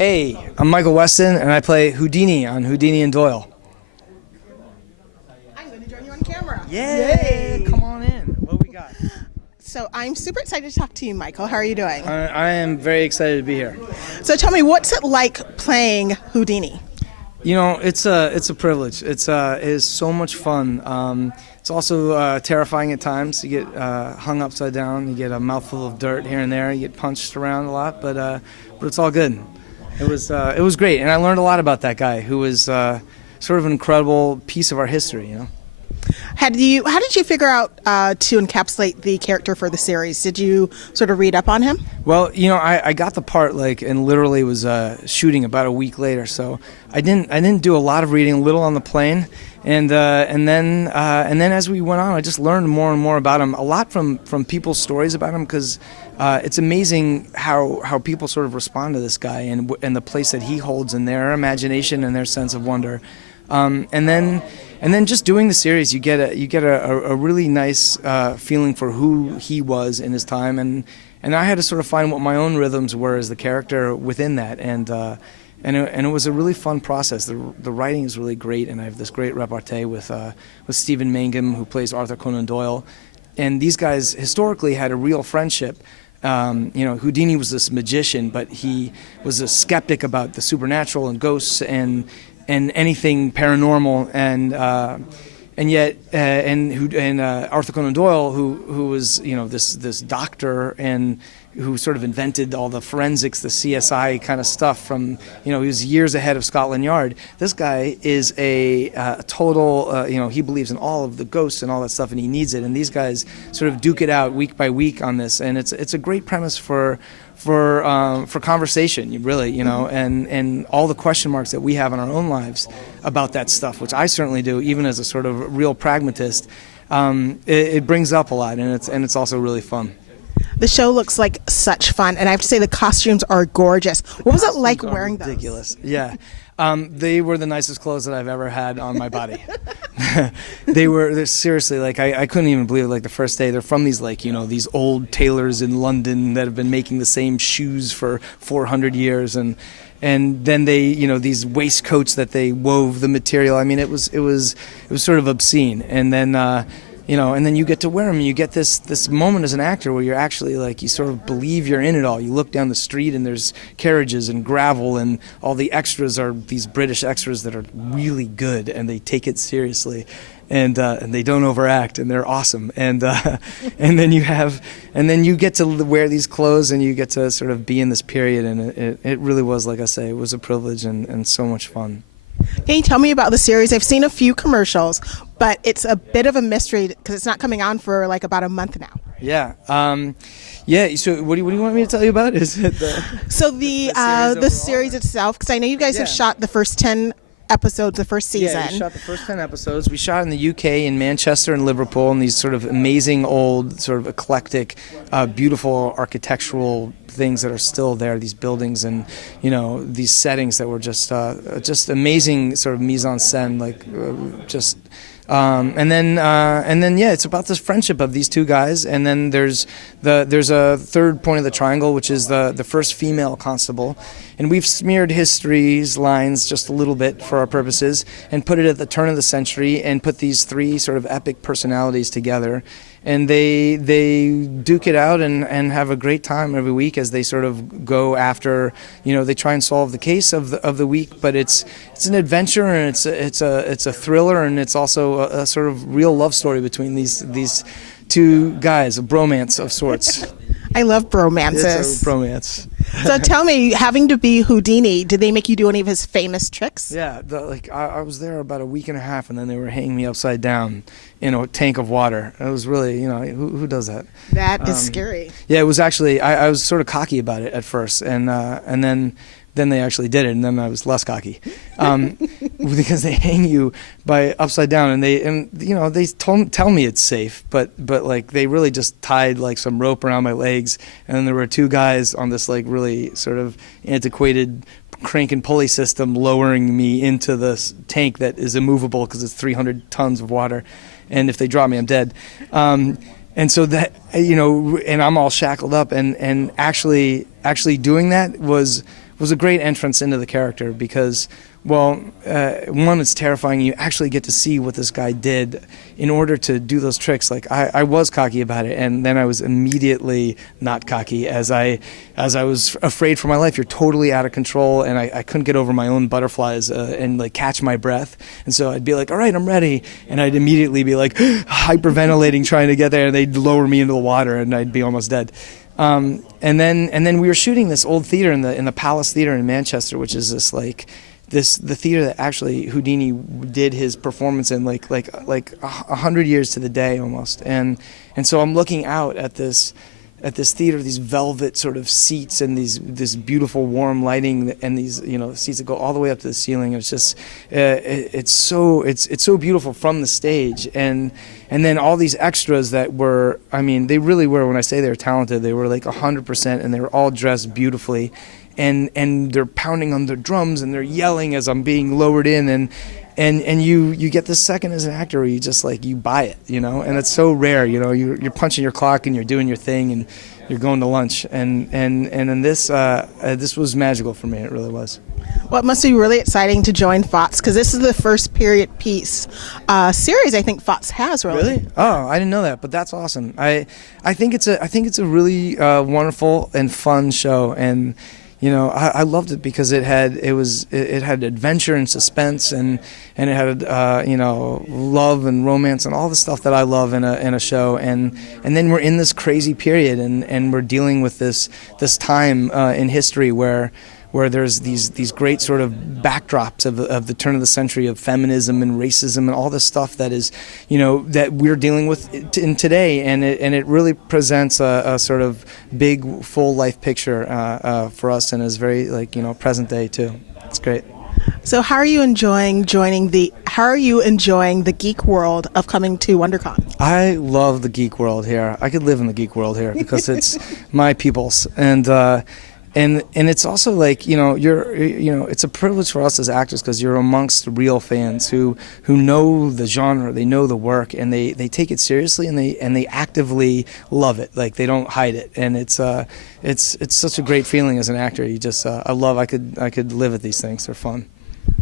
Hey, I'm Michael Weston, and I play Houdini on Houdini and Doyle. I'm going to join you on camera. Yay! Come on in. What we got? So I'm super excited to talk to you, Michael. How are you doing? I am very excited to be here. So tell me, what's it like playing Houdini? You know, it's a privilege. It is so much fun. It's also terrifying at times. You get hung upside down. You get a mouthful of dirt here and there. You get punched around a lot, but it's all good. It was great, and I learned a lot about that guy who was sort of an incredible piece of our history. You know. How did you figure out to encapsulate the character for the series? Did you sort of read up on him? Well, you know, I got the part and literally was shooting about a week later. So I didn't do a lot of reading, a little on the plane, and then as we went on, I just learned more and more about him. A lot from people's stories about him, because it's amazing how people sort of respond to this guy and the place that he holds in their imagination and their sense of wonder. And then just doing the series, you get a really nice feeling for who he was in his time, and I had to sort of find what my own rhythms were as the character within that, and it was a really fun process. The writing is really great, and I have this great repartee with Stephen Mangum, who plays Arthur Conan Doyle, and these guys historically had a real friendship. You know, Houdini was this magician, but he was a skeptic about the supernatural and ghosts and anything paranormal, and yet Arthur Conan Doyle, who was, you know, this doctor and who sort of invented all the forensics, the CSI kind of stuff from, you know, he was years ahead of Scotland Yard. This guy is a total, you know, he believes in all of the ghosts and all that stuff, and he needs it. And these guys sort of duke it out week by week on this, and it's a great premise for conversation, really, you know, and all the question marks that we have in our own lives about that stuff, which I certainly do, even as a sort of real pragmatist. It brings up a lot, and it's also really fun. The show looks like such fun, and I have to say the costumes are gorgeous. What was it like wearing those? Ridiculous, yeah. They were the nicest clothes that I've ever had on my body. They're seriously, like, I couldn't even believe it, like, the first day. They're from these, like, you know, these old tailors in London that have been making the same shoes for 400 years, and then they, you know, these waistcoats that they wove the material. I mean, it was sort of obscene. And then you know, and then you get to wear them, and you get this moment as an actor where you're actually, like, you sort of believe you're in it all. You look down the street and there's carriages and gravel, and all the extras are these British extras that are really good, and they take it seriously, and they don't overact, and they're awesome. And then you get to wear these clothes, and you get to sort of be in this period, and it really was, like I say, it was a privilege and so much fun. Can you tell me about the series? I've seen a few commercials, but it's a bit of a mystery because it's not coming on for like about a month now. Yeah. Yeah. So what do you want me to tell you about? Is it the series itself? Because I know you guys have shot the first 10 episodes the first season. Yeah, we shot the first 10 episodes. We shot in the UK, in Manchester and Liverpool, in these sort of amazing old, sort of eclectic, beautiful architectural things that are still there, these buildings and, you know, these settings that were just amazing, sort of mise en scène, like and then yeah, it's about this friendship of these two guys, and then there's a third point of the triangle, which is the first female constable, and we've smeared history's lines just a little bit for our purposes and put it at the turn of the century and put these three sort of epic personalities together, and they duke it out and have a great time every week as they sort of go after, you know, they try and solve the case of the week, but it's an adventure, and it's a thriller, and it's also a sort of real love story between these two guys, a bromance of sorts. I love bromances. It's a bromance. So tell me, having to be Houdini, did they make you do any of his famous tricks? Yeah, I was there about a week and a half, and then they were hanging me upside down in a tank of water. It was really, you know, who does that? That is scary. Yeah, it was actually, I was sort of cocky about it at first, and then they actually did it, and then I was less cocky, because they hang you by upside down, and you know, they tell me it's safe, but like they really just tied like some rope around my legs, and then there were two guys on this like really sort of antiquated crank and pulley system lowering me into this tank that is immovable because it's 300 tons of water, and if they drop me, I'm dead. And so that, you know, and I'm all shackled up, and actually doing that was was a great entrance into the character because, well, one, it's terrifying. You actually get to see what this guy did in order to do those tricks. Like I was cocky about it, and then I was immediately not cocky as I was afraid for my life. You're totally out of control, and I couldn't get over my own butterflies and like catch my breath. And so I'd be like, all right, I'm ready, and I'd immediately be like hyperventilating trying to get there, and they'd lower me into the water, and I'd be almost dead. And then we were shooting this old theater in the Palace Theater in Manchester, which is the theater that actually Houdini did his performance in like 100 years to the day almost. And so I'm looking out at this theater, these velvet sort of seats and this beautiful warm lighting and these seats that go all the way up to the ceiling. It's just it's so beautiful from the stage, and then all these extras that were, I mean, they really were, when I say they're talented, they were like 100%, and they were all dressed beautifully. And they're pounding on their drums and they're yelling as I'm being lowered in, and you get this second as an actor where you just like, you buy it, and it's so rare, you're punching your clock and you're doing your thing and you're going to lunch, and then this was magical for me. It really was. Well, it must be really exciting to join Fox, because this is the first period piece series I think Fox has. Really? Oh, I didn't know that, but that's awesome. I think it's a really wonderful and fun show, and I loved it because it had adventure and suspense, and it had love and romance and all the stuff that I love in a show, and then we're in this crazy period, and we're dealing with this time in history where there's these great sort of backdrops of the turn of the century of feminism and racism and all this stuff that is, that we're dealing with in today, and it really presents a sort of big full life picture for us, and is very present day too. It's great. So how are you enjoying the geek world of coming to WonderCon? I love the geek world here. I could live in the geek world here because it's my people's, and it's also like it's a privilege for us as actors because you're amongst real fans who know the genre, they know the work, and they take it seriously, and they actively love it. Like, they don't hide it, and it's such a great feeling as an actor. You just I could live at these things. They're fun.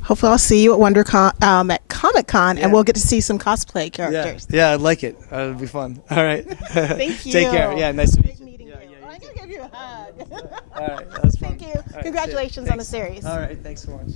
Hopefully I'll see you at WonderCon at Comic-Con, and we'll get to see some cosplay characters. Yeah, I'd like it. It'll be fun. All right. Thank you. Take care. Yeah, nice to meet you. I'm going to give you a hug. All right, that's fun. Thank you. Right, Congratulations on the series. All right, thanks so much.